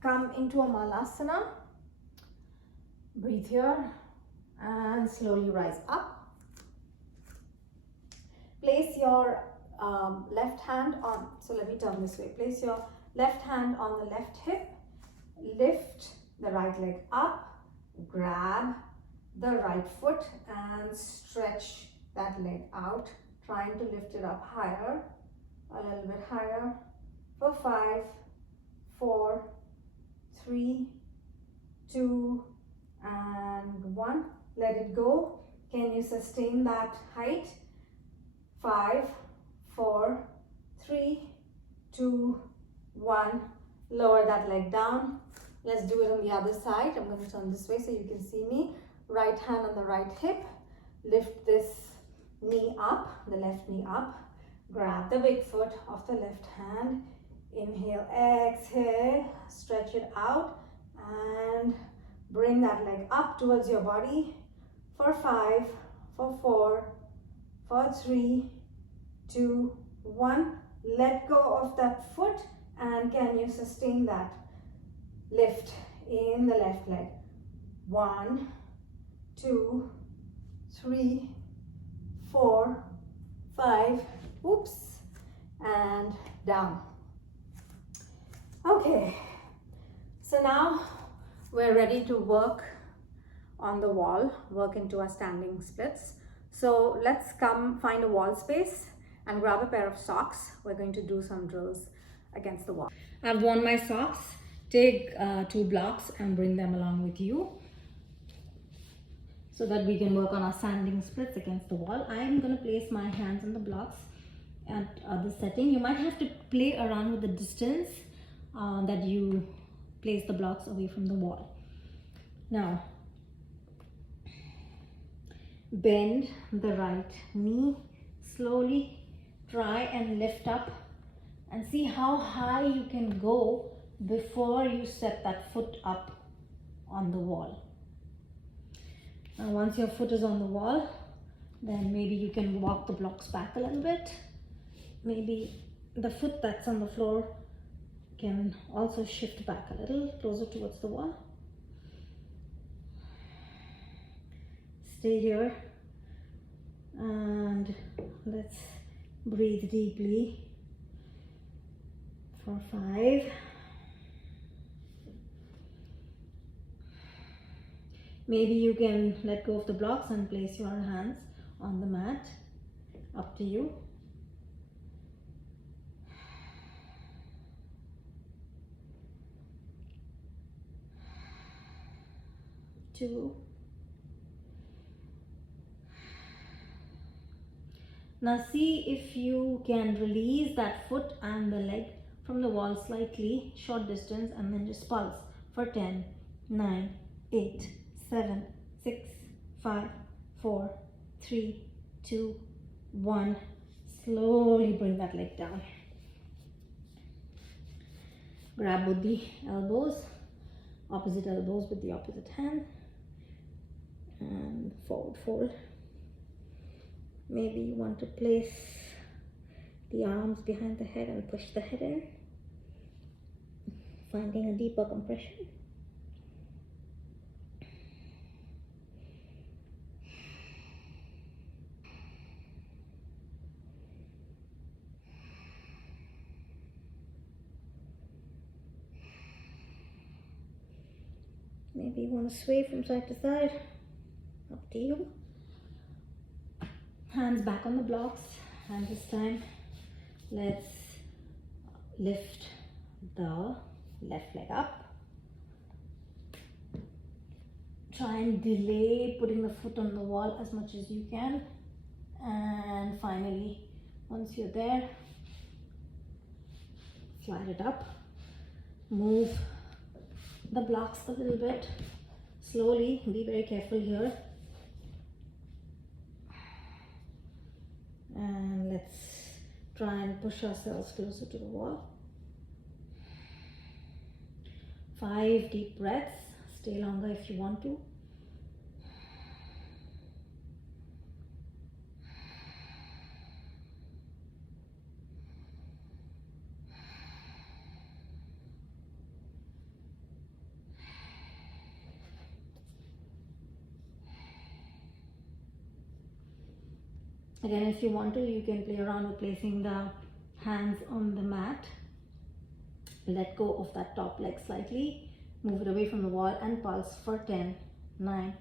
Come into a malasana. Breathe here and slowly rise up. Place your left hand on, so let me turn this way. Place your left hand on the left hip. Lift the right leg up. Grab the right foot and stretch that leg out, trying to lift it up higher. A little bit higher for 5, 4, 3, 2, and 1. Let it go. Can you sustain that height? 5, 4, 3, 2, 1. Lower that leg down. Let's do it on the other side. I'm going to turn this way so you can see me. Right hand on the right hip. Lift this knee up, the left knee up. Grab the big foot of the left hand. Inhale, exhale, stretch it out and bring that leg up towards your body for 5, for 4, for 3, 2, 1. Let go of that foot, and can you sustain that lift in the left leg? 1, 2, 3, 4, 5, oops, and down. Okay, so now we're ready to work on the wall, work into our standing splits. So let's come find a wall space and grab a pair of socks. We're going to do some drills against the wall. I've worn my socks. Take 2 blocks and bring them along with you so that we can work on our standing splits against the wall. I'm going to place my hands on the blocks at this setting. You might have to play around with the distance that you place the blocks away from the wall. Now, bend the right knee slowly. Try and lift up and see how high you can go before you set that foot up on the wall. Now, once your foot is on the wall, then maybe you can walk the blocks back a little bit. Maybe the foot that's on the floor can also shift back a little closer towards the wall. Stay here and let's breathe deeply for 5. Maybe you can let go of the blocks and place your hands on the mat. Up to you. 2. Now see if you can release that foot and the leg from the wall slightly, short distance, and then just pulse for 10, 9, 8, 7, 6, 5, 4, 3, 2, 1. Slowly bring that leg down. Grab with the elbows, opposite elbows with the opposite hand, and forward fold. Maybe you want to place the arms behind the head and push the head in, finding a deeper compression. Maybe you want to sway from side to side, up to you. Hands back on the blocks, and this time let's lift the left leg up. Try and delay putting the foot on the wall as much as you can, and finally, once you're there, slide it up. Move the blocks a little bit slowly. Be very careful here. And let's try and push ourselves closer to the wall. 5 deep breaths. Stay longer if you want to. Again, if you want to, you can play around with placing the hands on the mat. Let go of that top leg slightly. Move it away from the wall and pulse for 10, 9,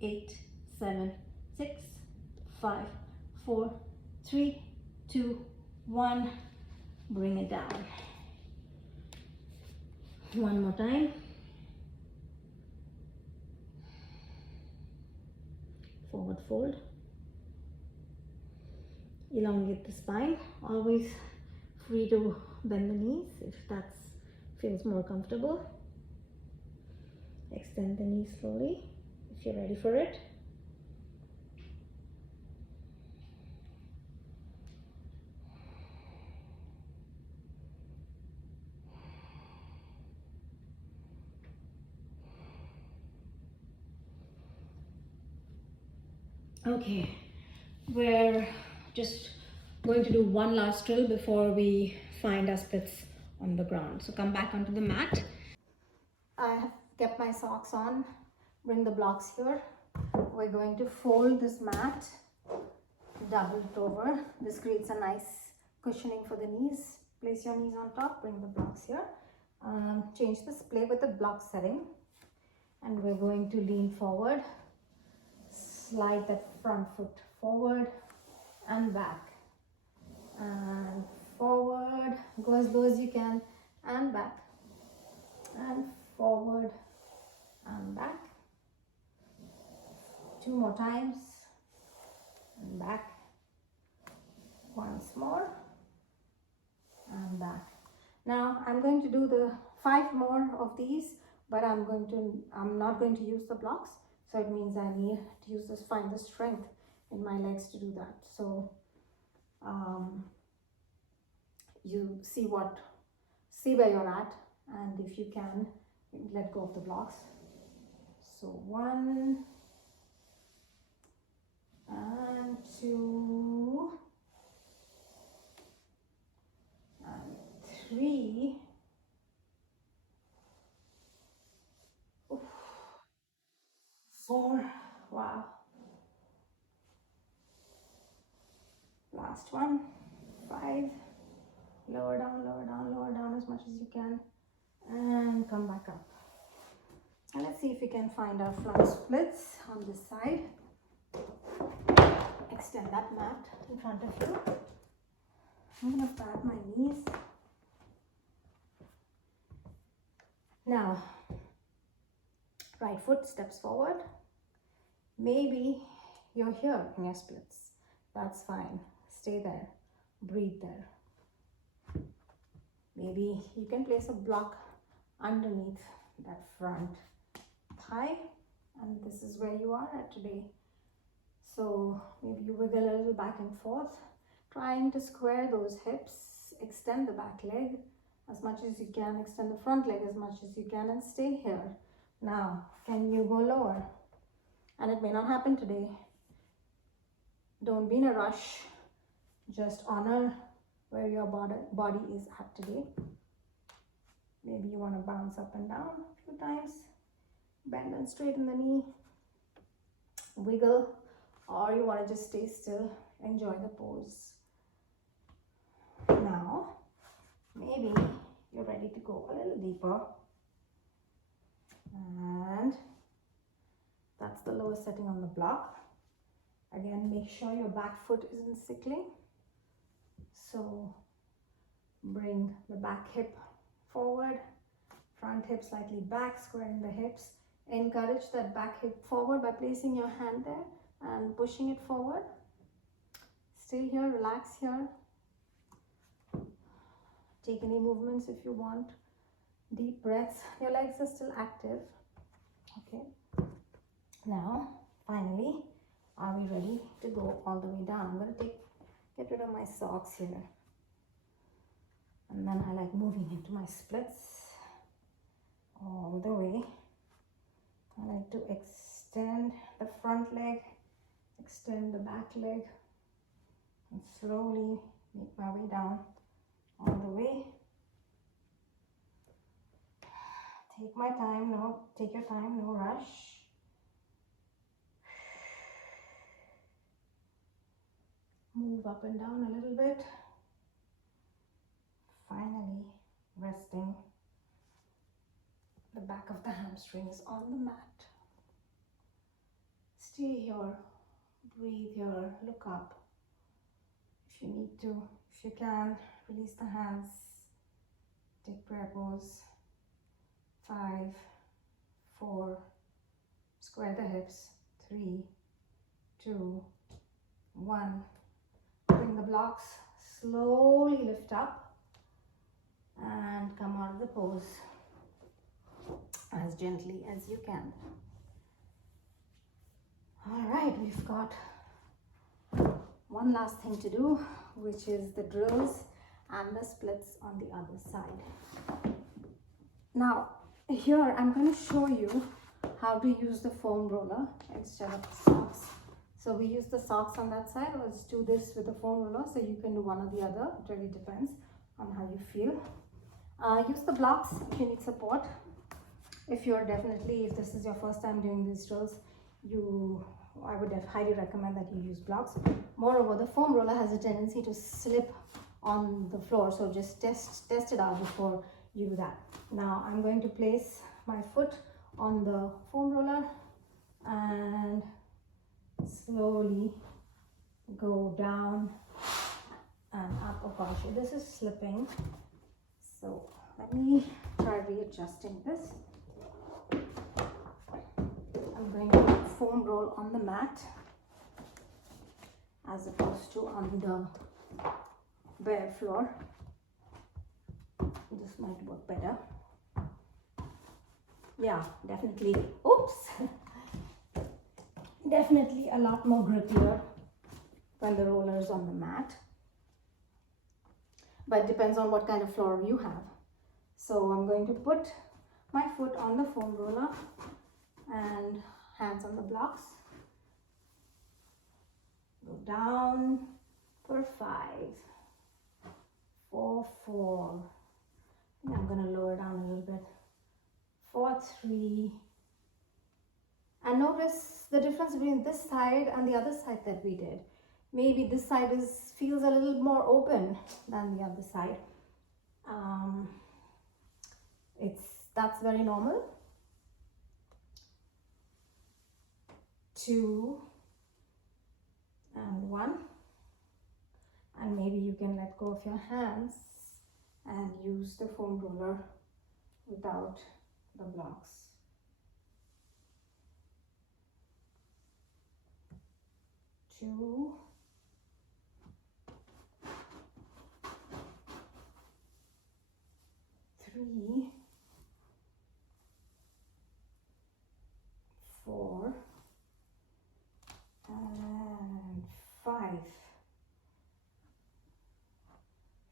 8, 7, 6, 5, 4, 3, 2, 1. Bring it down. One more time. Forward fold. Elongate the spine. Always free to bend the knees if that feels more comfortable. Extend the knees slowly if you're ready for it. Okay, we're just going to do one last drill before we find our splits on the ground. So come back onto the mat. I have kept my socks on. Bring the blocks here. We're going to fold this mat, double it over. This creates a nice cushioning for the knees. Place your knees on top, bring the blocks here. Change this, play with the block setting. And we're going to lean forward. Slide that front foot forward and back. And forward, go as low as you can, and back. And forward and back. 2 more times. And back. Once more. And back. Now I'm going to do the 5 more of these, but I'm not going to use the blocks. So it means I need to use this, find the strength in my legs to do that. So you see where you're at, and if you can, let go of the blocks. So 1 and 2 and 3. Oof. 4. Wow. Last one. 5. Lower down as much as you can, and come back up. And let's see if we can find our front splits on this side. Extend that mat in front of you. I'm going to pat my knees. Now, right foot steps forward. Maybe you're here in your splits. That's fine. Stay there. Breathe there. Maybe you can place a block underneath that front thigh, and this is where you are at today. So maybe you wiggle a little back and forth, trying to square those hips, extend the back leg as much as you can, extend the front leg as much as you can, and stay here. Now, can you go lower? And it may not happen today. Don't be in a rush. Just honor where your body is at today. Maybe you want to bounce up and down a few times. Bend and straighten the knee. Wiggle. Or you want to just stay still. Enjoy the pose. Now, maybe you're ready to go a little deeper. And that's the lowest setting on the block. Again, make sure your back foot isn't sickling. So bring the back hip forward, front hip slightly back, squaring the hips. Encourage that back hip forward by placing your hand there and pushing it forward. Stay here, relax here. Take any movements if you want. Deep breaths. Your legs are still active. Okay. Now, finally, are we ready to go all the way down? I'm going to get rid of my socks here. And then I like moving into my splits all the way. I like to extend the front leg, extend the back leg, and slowly make my way down all the way. Take my time, take your time, no rush. Move up and down a little bit. Finally, resting the back of the hamstrings on the mat. Stay here, breathe here, look up. If you need to, if you can, release the hands, take prayer pose. 5, 4, square the hips, 3, 2, 1. Bring the blocks, slowly lift up and come out of the pose as gently as you can. All right, we've got one last thing to do, which is the drills and the splits on the other side. Now, here I'm going to show you how to use the foam roller instead of the socks. So we use the socks on that side. Let's do this with the foam roller. So you can do one or the other. It really depends on how you feel. Use the blocks if you need support. If this is your first time doing these drills, I would highly recommend that you use blocks. Moreover, the foam roller has a tendency to slip on the floor, so just test it out before you do that. Now I'm going to place my foot on the foam roller and slowly go down and up. Oh gosh, this is slipping, so let me try readjusting this. I'm going to foam roll on the mat as opposed to on the bare floor. This might work better. Yeah, definitely. Oops. Definitely a lot more grippier when the roller is on the mat. But it depends on what kind of floor you have. So I'm going to put my foot on the foam roller and hands on the blocks. Go down for 5, 4, 4. I'm going to lower down a little bit. 4, 3. And notice the difference between this side and the other side that we did. Maybe this side feels a little more open than the other side. That's very normal. 2 and 1. And maybe you can let go of your hands and use the foam roller without the blocks. 2, 3, 4, and 5.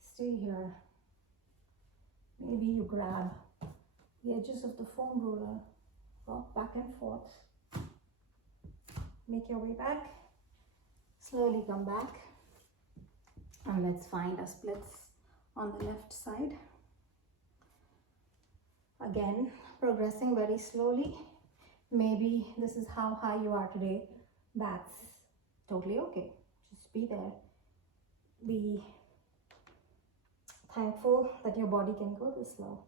Stay here. Maybe you grab the edges of the foam roller, rock back and forth. Make your way back. Slowly come back. And let's find our splits on the left side. Again, progressing very slowly. Maybe this is how high you are today. That's totally okay. Just be there. Be thankful that your body can go this slow.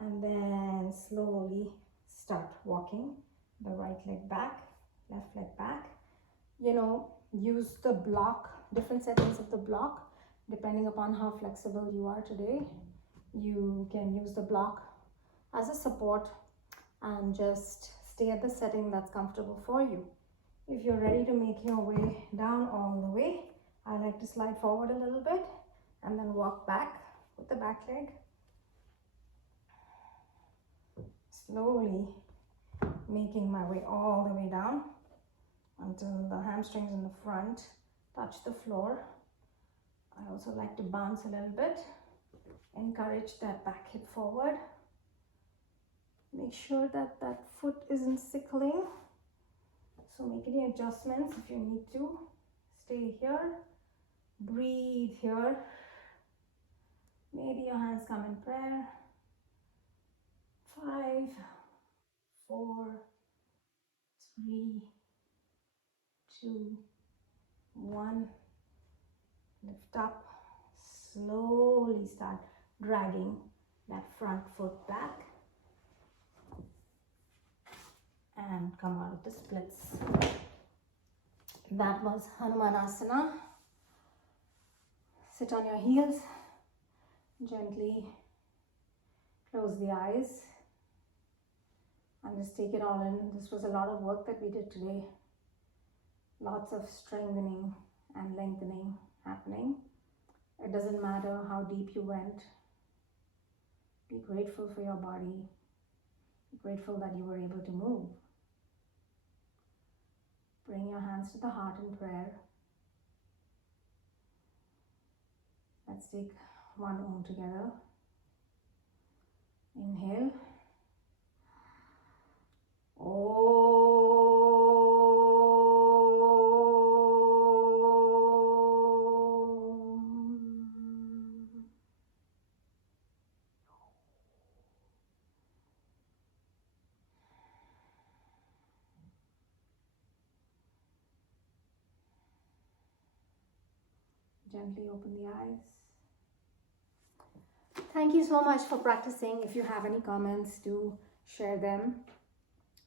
And then slowly start walking the right leg back, left leg back. Use the block, different settings of the block, depending upon how flexible you are today. You can use the block as a support and just stay at the setting that's comfortable for you. If you're ready to make your way down all the way, I like to slide forward a little bit and then walk back with the back leg. Slowly making my way all the way down until the hamstrings in the front touch the floor. I also like to bounce a little bit. Encourage that back hip forward. Make sure that that foot isn't sickling. So make any adjustments if you need to. Stay here. Breathe here. Maybe your hands come in prayer. 5, 4, 3, 2, 1. Lift up. Slowly start dragging that front foot back. And come out of the splits. That was Hanumanasana. Sit on your heels. Gently close the eyes. and just take it all in. This was a lot of work that we did today. Lots of strengthening and lengthening happening. It doesn't matter how deep you went. Be grateful for your body. Be grateful that you were able to move. Bring your hands to the heart in prayer. Let's take one Om together. Inhale. Gently open the eyes. Thank you so much for practicing. If you have any comments, do share them.